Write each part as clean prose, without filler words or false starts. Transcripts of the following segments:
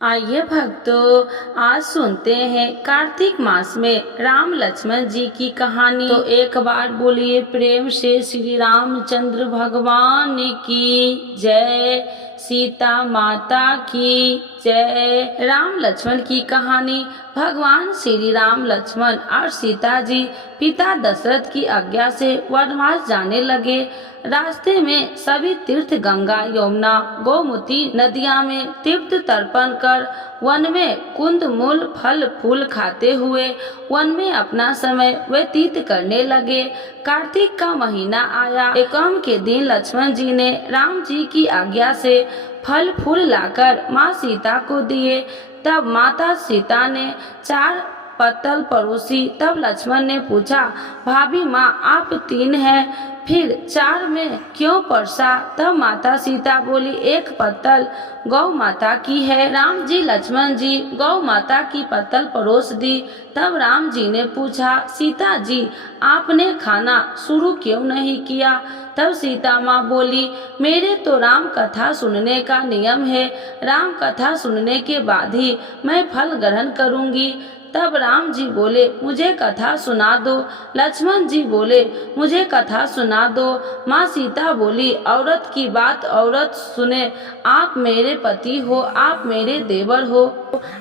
आइए भक्तों, आज सुनते हैं कार्तिक मास में राम लक्ष्मण जी की कहानी। तो एक बार बोलिए प्रेम से श्री रामचंद्र भगवान की जय, सीता माता की जय। राम लक्ष्मण की कहानी। भगवान श्री राम लक्ष्मण और सीता जी पिता दशरथ की आज्ञा से वनवास जाने लगे। रास्ते में सभी तीर्थ गंगा यमुना गोमती नदियां में तीर्थ तर्पण कर वन में कुंद मूल फल फूल खाते हुए वन में अपना समय व्यतीत करने लगे। कार्तिक का महीना आया। एकम के दिन लक्ष्मण जी ने राम जी की आज्ञा से फल फूल लाकर माँ सीता को दिए। तब माता सीता ने 4 पत्तल परोसी। तब लक्ष्मण ने पूछा, भाभी माँ आप 3 हैं, फिर 4 में क्यों परसा? तब माता सीता बोली, 1 पत्तल गौ माता की है। राम जी लक्ष्मण जी गौ माता की पत्तल परोस दी। तब राम जी ने पूछा, सीता जी आपने खाना शुरू क्यों नहीं किया? तब सीता माँ बोली, मेरे तो राम कथा सुनने का नियम है, राम कथा सुनने के बाद ही मैं फल ग्रहण करूँगी। तब राम जी बोले, मुझे कथा सुना दो। लक्ष्मण जी बोले, मुझे कथा सुना दो। माँ सीता बोली, औरत की बात औरत सुने, आप मेरे पति हो, आप मेरे देवर हो,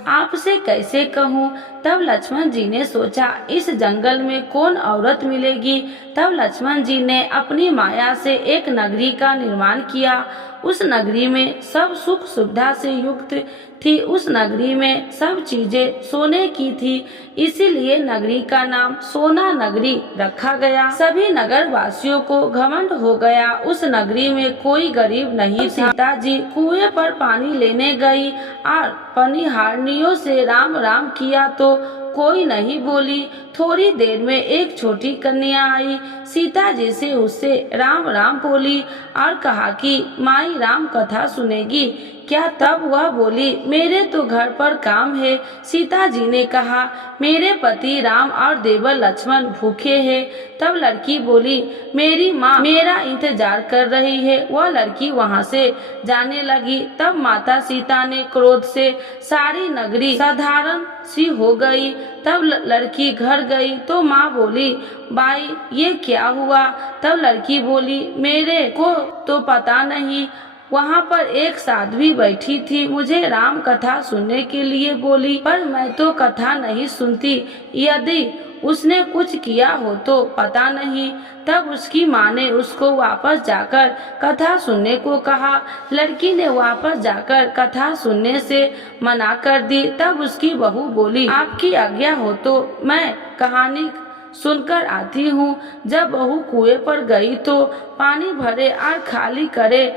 आपसे कैसे कहूँ? तब लक्ष्मण जी ने सोचा, इस जंगल में कौन औरत मिलेगी? तब लक्ष्मण जी ने अपनी माया से एक नगरी का निर्माण किया। उस नगरी में सब सुख सुविधा से युक्त थी। उस नगरी में सब चीजें सोने की थी, इसीलिए नगरी का नाम सोना नगरी रखा गया। सभी नगर वासियों को घमंड हो गया, उस नगरी में कोई गरीब नहीं था। सीता जी कुएं पर पानी लेने गई और पनिहारनियों से राम राम किया तो कोई नहीं बोली। थोड़ी देर में एक छोटी कन्या आई, सीता जी से उससे राम राम बोली और कहा कि माई राम कथा सुनेगी क्या? तब वह बोली, मेरे तो घर पर काम है। सीता जी ने कहा, मेरे पति राम और देवर लक्ष्मण भूखे हैं। तब लड़की बोली, मेरी माँ मेरा इंतजार कर रही है। वह लड़की वहाँ से जाने लगी। तब माता सीता ने क्रोध से सारी नगरी साधारण सी हो गई। तब लड़की घर गई तो माँ बोली, बाई ये क्या हुआ? तब लड़की बोली, मेरे को तो पता नहीं, वहाँ पर एक साध्वी बैठी थी, मुझे राम कथा सुनने के लिए बोली, पर मैं तो कथा नहीं सुनती। यदि उसने कुछ किया हो तो पता नहीं। तब उसकी माँ ने उसको वापस जाकर कथा सुनने को कहा। लड़की ने वापस जाकर कथा सुनने से मना कर दी। तब उसकी बहू बोली, आपकी आज्ञा हो तो मैं कहानी सुनकर आती हूँ। जब बहू कुएं पर गई तो पानी भरे और खाली करे।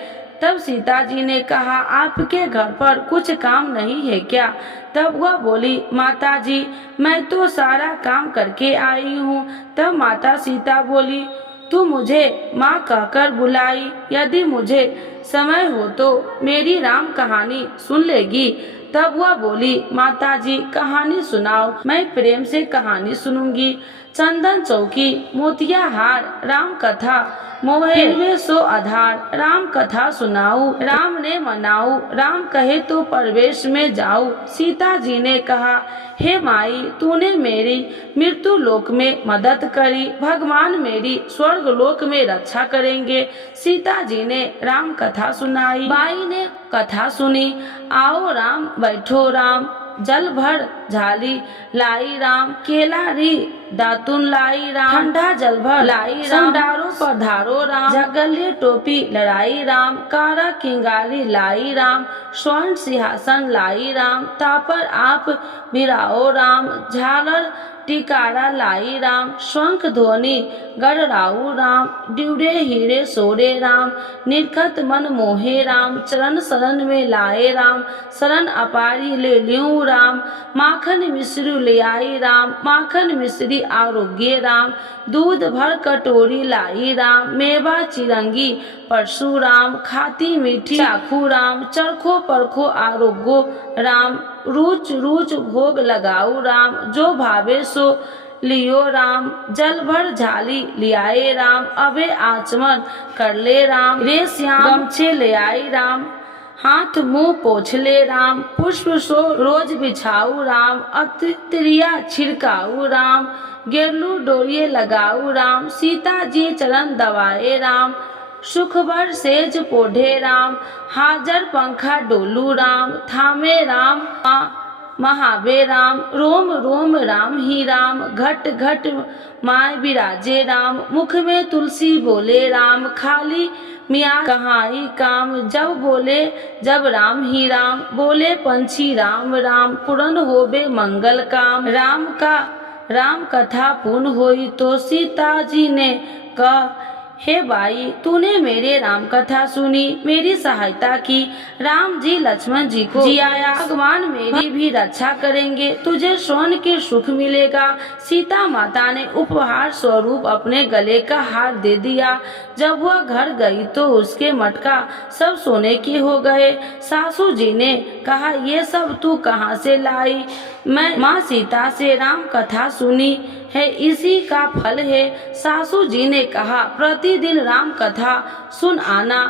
तब सीता जी ने कहा, आपके घर पर कुछ काम नहीं है क्या? तब वह बोली, माता जी मैं तो सारा काम करके आई हूँ। तब माता सीता बोली, तू मुझे माँ कहकर बुलाई, यदि मुझे समय हो तो मेरी राम कहानी सुन लेगी? तब वह बोली, माता जी कहानी सुनाओ, मैं प्रेम से कहानी सुनूंगी। चंदन चौकी मोतिया हार, राम कथा मोहे में सो आधार, राम कथा सुनाऊ राम ने मनाऊ, राम कहे तो प्रवेश में जाऊं। सीता जी ने कहा, हे माई तूने मेरी मृत्यु लोक में मदद करी, भगवान मेरी स्वर्ग लोक में रक्षा करेंगे। सीता जी ने राम कथा सुनाई। बाई ने कथा सुनी, आओ राम बैठो राम, जल भर झाली लाई राम, केला री दातुन लाई राम, ठंडा जल भर लाई राम, डारो पधारो राम, जगलिए टोपी लड़ाई राम, कारा किंगारी लाई राम, स्वर्ण सिंहासन लाई राम, तापर आप बिराओ राम, झालर टिकारा लाई राम, शंख ध्वनि गढ़राऊ राम, ड्यूरे हीरे सोरे राम, निरखत मन मोहे राम, चरण शरण में लाए राम, शरण अपारी ले लियूं राम, माखन मिश्री ले आई राम, माखन मिश्री आरोग्य राम, दूध भर कटोरी लाई राम, मेवा चिरंगी परशुराम, खाती मीठी चाखू राम, चरखो परखो आरोग्यो राम, रुच रुच भोग लगाऊ राम, जो भावे सो लियो राम, जल भर झाली लियाए राम, अबे आचमन कर ले राम, रे श्याम गमछे ले आई राम, हाथ मुंह पोछ ले राम, पुष्प सो रोज बिछाऊ राम, अत्रिया छिड़काऊ राम, गेरलू डोरिये लगाऊ राम, सीता जी चरण दबाए राम, सुखबर सेज पोढ़े राम, हाजर पंखा डोलू राम, थामे राम महावे राम, रोम रोम राम ही राम, घट घट माय विराजे राम, मुख में तुलसी बोले राम, खाली मियाँ कहाई काम, जब बोले जब राम ही राम, बोले पंछी राम राम, पूर्ण होबे मंगल काम, राम कथा पूर्ण होई तो सीता जी ने कहा, हे भाई तूने मेरे राम कथा सुनी, मेरी सहायता की, राम जी लक्ष्मण जी को जियाया, भगवान मेरी भी रक्षा करेंगे, तुझे सोने के सुख मिलेगा। सीता माता ने उपहार स्वरूप अपने गले का हार दे दिया। जब वह घर गई तो उसके मटका सब सोने के हो गए। सासू जी ने कहा, ये सब तू कहाँ से लाई? मैं माँ सीता से राम कथा सुनी है, इसी का फल है। सासू जी ने कहा, प्रतिदिन राम कथा सुन आना।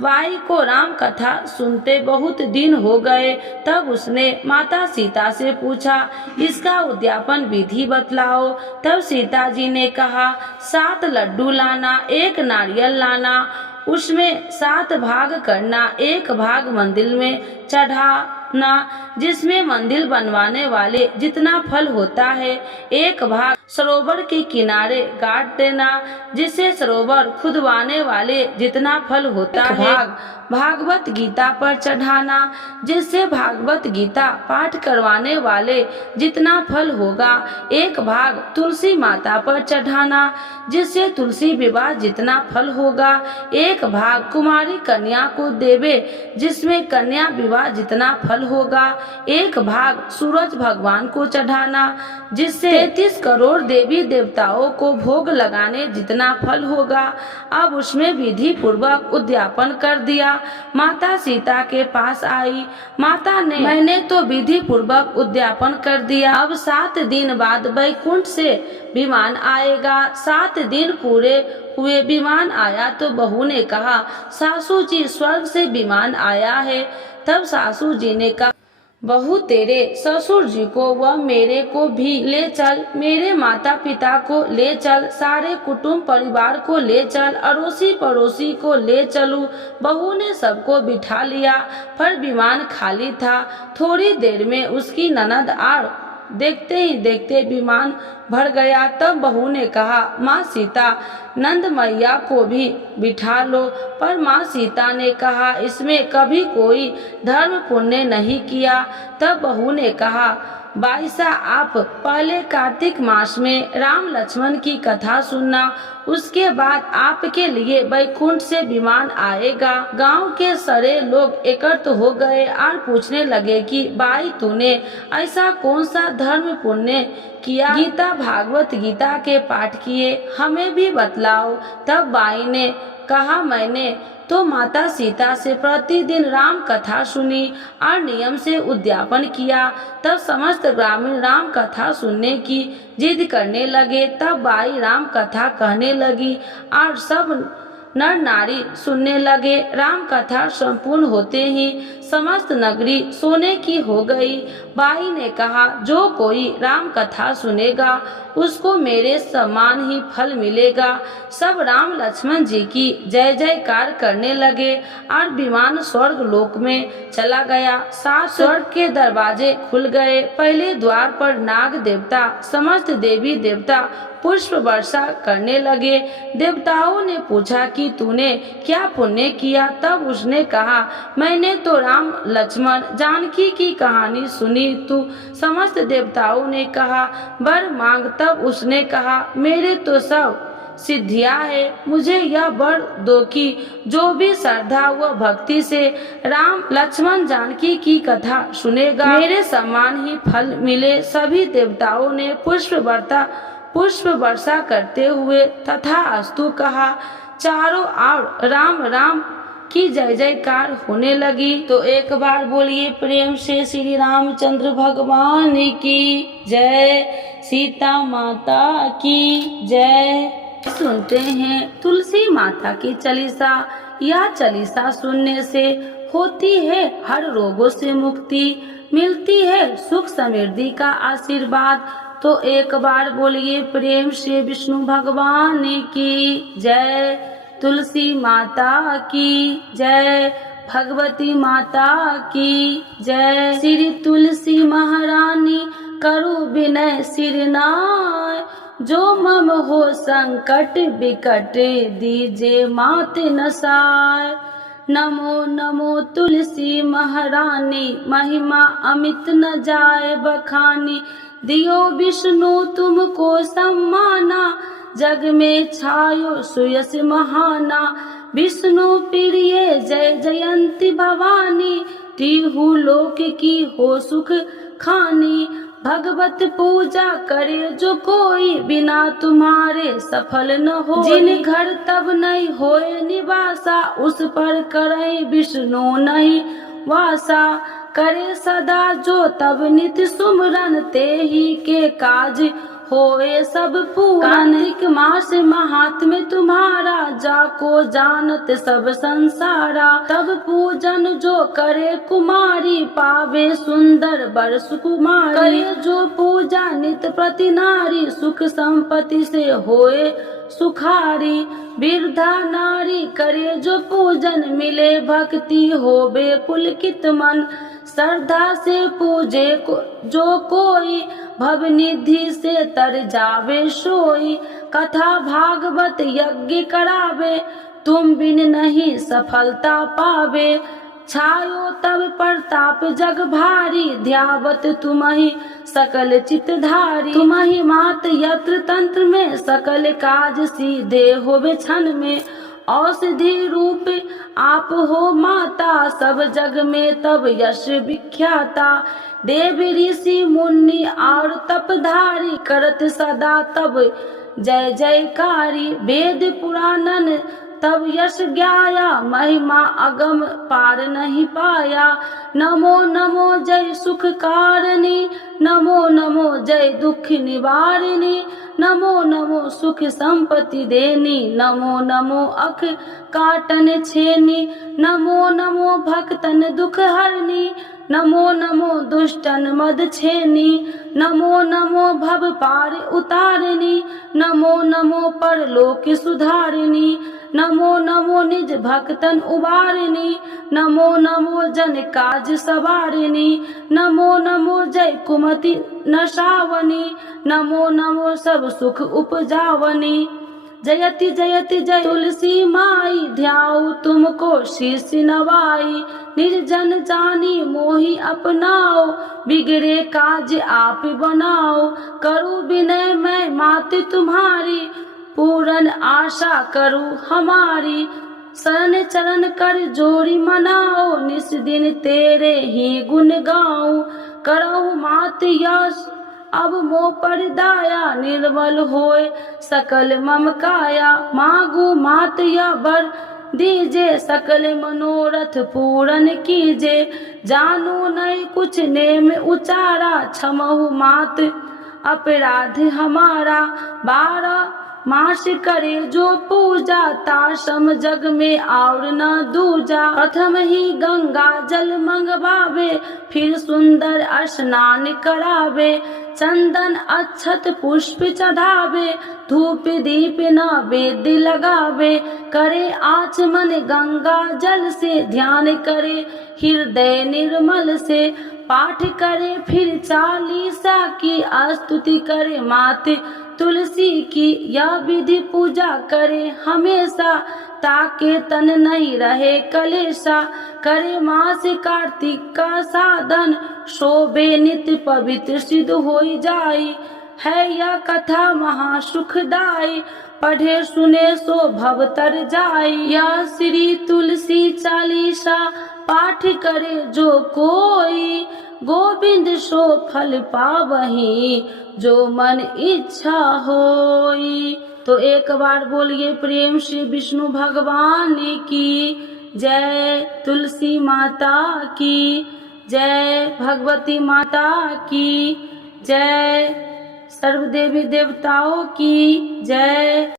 बाई को राम कथा सुनते बहुत दिन हो गए। तब उसने माता सीता से पूछा, इसका उद्यापन विधि बतलाओ। तब सीता जी ने कहा, 7 लड्डू लाना, 1 नारियल लाना, उसमें 7 भाग करना, 1 भाग मंदिर में चढ़ाना, जिसमें मंदिर बनवाने वाले जितना फल होता है, 1 भाग सरोवर के किनारे गाड़ देना, जिससे सरोवर खुदवाने वाले जितना फल होता है, भागवत गीता पर चढ़ाना, जिससे भागवत गीता पाठ करवाने वाले जितना फल होगा, 1 भाग तुलसी माता पर चढ़ाना, जिससे तुलसी विवाह जितना फल होगा, 1 भाग कुमारी कन्या को देवे, जिसमें कन्या विवाह जितना फल होगा, 1 भाग सूरज भगवान को चढ़ाना, जिससे 33 करोड़ देवी देवताओं को भोग लगाने जितना फल होगा। अब उसमें विधि पूर्वक उद्यापन कर दिया। माता सीता के पास आई। माता ने, मैंने तो विधि पूर्वक उद्यापन कर दिया, अब 7 दिन बाद वैकुंठ से विमान आएगा। 7 दिन पूरे हुए, विमान आया तो बहू ने कहा, सासू जी स्वर्ग से विमान आया है। तब सासू जी ने कहा, बहू तेरे ससुर जी को व मेरे को भी ले चल, मेरे माता पिता को ले चल, सारे कुटुंब परिवार को ले चल, अड़ोसी पड़ोसी को ले चलूं। बहू ने सबको बिठा लिया, पर विमान खाली था। थोड़ी देर में उसकी ननद आ, देखते ही देखते विमान भर गया। तब बहू ने कहा, माँ सीता, नंद मैया को भी बिठा लो। पर माँ सीता ने कहा, इसमें कभी कोई धर्म पुण्य नहीं किया। तब बहू ने कहा, बाईसा आप पहले कार्तिक मास में राम लक्ष्मण की कथा सुनना, उसके बाद आपके लिए वैकुंठ से विमान आएगा। गांव के सारे लोग एकत्र हो गए और पूछने लगे कि बाई तूने ऐसा कौन सा धर्म पुण्य किया, गीता भागवत गीता के पाठ किए, हमें भी बतलाओ। तब बाई ने कहा, मैंने तो माता सीता से प्रतिदिन राम कथा सुनी और नियम से उद्यापन किया। तब समस्त ग्रामीण राम कथा सुनने की जिद करने लगे। तब बाई राम कथा कहने लगी और सब नर नारी सुनने लगे। राम कथा संपूर्ण होते ही समस्त नगरी सोने की हो गई। बाई ने कहा, जो कोई राम कथा सुनेगा उसको मेरे समान ही फल मिलेगा। सब राम लक्ष्मण जी की जय जयकार करने लगे और विमान स्वर्ग लोक में चला गया। 7 स्वर्ग के दरवाजे खुल गए। पहले द्वार पर नाग देवता समस्त देवी देवता पुष्प वर्षा करने लगे। देवताओं ने पूछा कि तूने क्या पुण्य किया। तब उसने कहा, मैंने तो राम लक्ष्मण जानकी की कहानी सुनी। तू समस्त देवताओं ने कहा, वर मांग। तब उसने कहा, मेरे तो सब सिद्धियां है, मुझे यह वर दो कि जो भी श्रद्धा व भक्ति से राम लक्ष्मण जानकी की कथा सुनेगा, मेरे समान ही फल मिले। सभी देवताओं ने पुष्प वर्षा करते हुए तथा अस्तु कहा। चारों ओर राम राम की जय जयकार होने लगी। तो एक बार बोलिए प्रेम से श्री रामचंद्र भगवान की जय, सीता माता की जय। सुनते हैं तुलसी माता की चालीसा। यह चालीसा सुनने से होती है हर रोगों से मुक्ति, मिलती है सुख समृद्धि का आशीर्वाद। तो एक बार बोलिए प्रेम से विष्णु भगवान की जय, तुलसी माता की जय, भगवती माता की जय। श्री तुलसी महारानी करो विनय सिरनाय, जो मम हो संकट विकट दीजे मात नसाय। नमो नमो तुलसी महारानी, महिमा अमित न जाए बखानी, दियो विष्णु तुमको सम्माना, जग में छायो सुयस महाना। विष्णु प्रिय जय जयंती भवानी, तिहु लोक की हो सुख खानी। भगवत पूजा करे जो कोई, बिना तुम्हारे सफल न हो। जिन घर तब नहीं होए निवासा, उस पर करे विष्णु नहीं वासा। करे सदा जो तब नित सुमरन, ते ही के काज होए सब पूरन। कार्तिक मास महात्म्य तुम्हारा, जाको जानत सब संसारा। तब पूजन जो करे कुमारी, पावे सुंदर बर सुकुमारी। करे जो पूजा नित प्रति नारी, सुख संपत्ति से होए सुखारी। वृद्धा नारी करे जो पूजन, मिले भक्ति होवे पुलकित मन। श्रद्धा से पूजे जो कोई, भव निधि से तर जावे सोई। कथा भागवत यज्ञ करावे, तुम बिन नहीं सफलता पावे। छायो तब प्रताप जग भारी, ध्यावत तुम्हि सकल चितधारी। तुम्हि मात यत्र तंत्र में, सकल काज सीधे होवे क्षण में। औषधि रूप आप हो माता, सब जग में तब यश विख्याता। देव ऋषि मुनि और तपधारी, करत सदा तब जय जयकारी। वेद पुराणन तब यश ज्ञाया, महिमा अगम पार नहीं पाया। नमो नमो जय सुख कारिणी, नमो नमो जय दुख निवारिणी। नमो नमो सुख संपत्ति देनी, नमो नमो अख काटन छेनी। नमो नमो भक्तन दुख हरनी, नमो नमो दुष्टन मद छेनी। नमो नमो भव पार उतारिणी, नमो नमो परलोक सुधारिणी। नमो नमो निज भक्तन उबारिणी, नमो नमो जन काज सवारिणी। नमो नमो जय कुमति नशावनी, नमो नमो सब सुख उपजावनी। जयति जयति जय तुलसी माई, ध्याऊ तुमको शीश नवाई। निर्जन जानी मोहि अपनाओ, बिगड़े काज आप बनाओ। करूँ विनय मैं मात तुम्हारी, पूरन आशा करूँ हमारी। शरण चरण कर जोड़ी मनाओ, निस दिन तेरे ही गुण गाऊं। करहु मात यश अब मोह पर दाया, निर्मल होए सकल मम काया। मांगू मात या बर दीजे, सकल मनोरथ पूरन कीजे। जानू नहीं कुछ नेम उचारा, क्षमहु मात अपराध हमारा। 12 मास करे जो पूजा, ताशम जग में और न दूजा। प्रथम ही गंगा जल मंगवावे, फिर सुंदर स्नान करावे। चंदन अक्षत पुष्प चढ़ावे, धूप दीप नैवेद्य लगावे। करे आचमन गंगा जल से, ध्यान करे हृदय निर्मल से। पाठ करे फिर चालीसा की, स्तुति करे मात तुलसी की। यह विधि पूजा करे हमेशा, ताके तन नहीं रहे कलेशा। करे मास कार्तिक का साधन, शोभे नित्य पवित्र सिद्ध होई जाई। है यह कथा महासुखदाई, पढ़े सुने सो भव तर जाई। यह श्री तुलसी चालीसा, पाठ करे जो कोई। गोविंद सो फल पावही, जो मन इच्छा होई। तो एक बार बोलिए प्रेम से विष्णु भगवान की जय, तुलसी माता की जय, भगवती माता की जय, सर्वदेवी देवताओं की जय।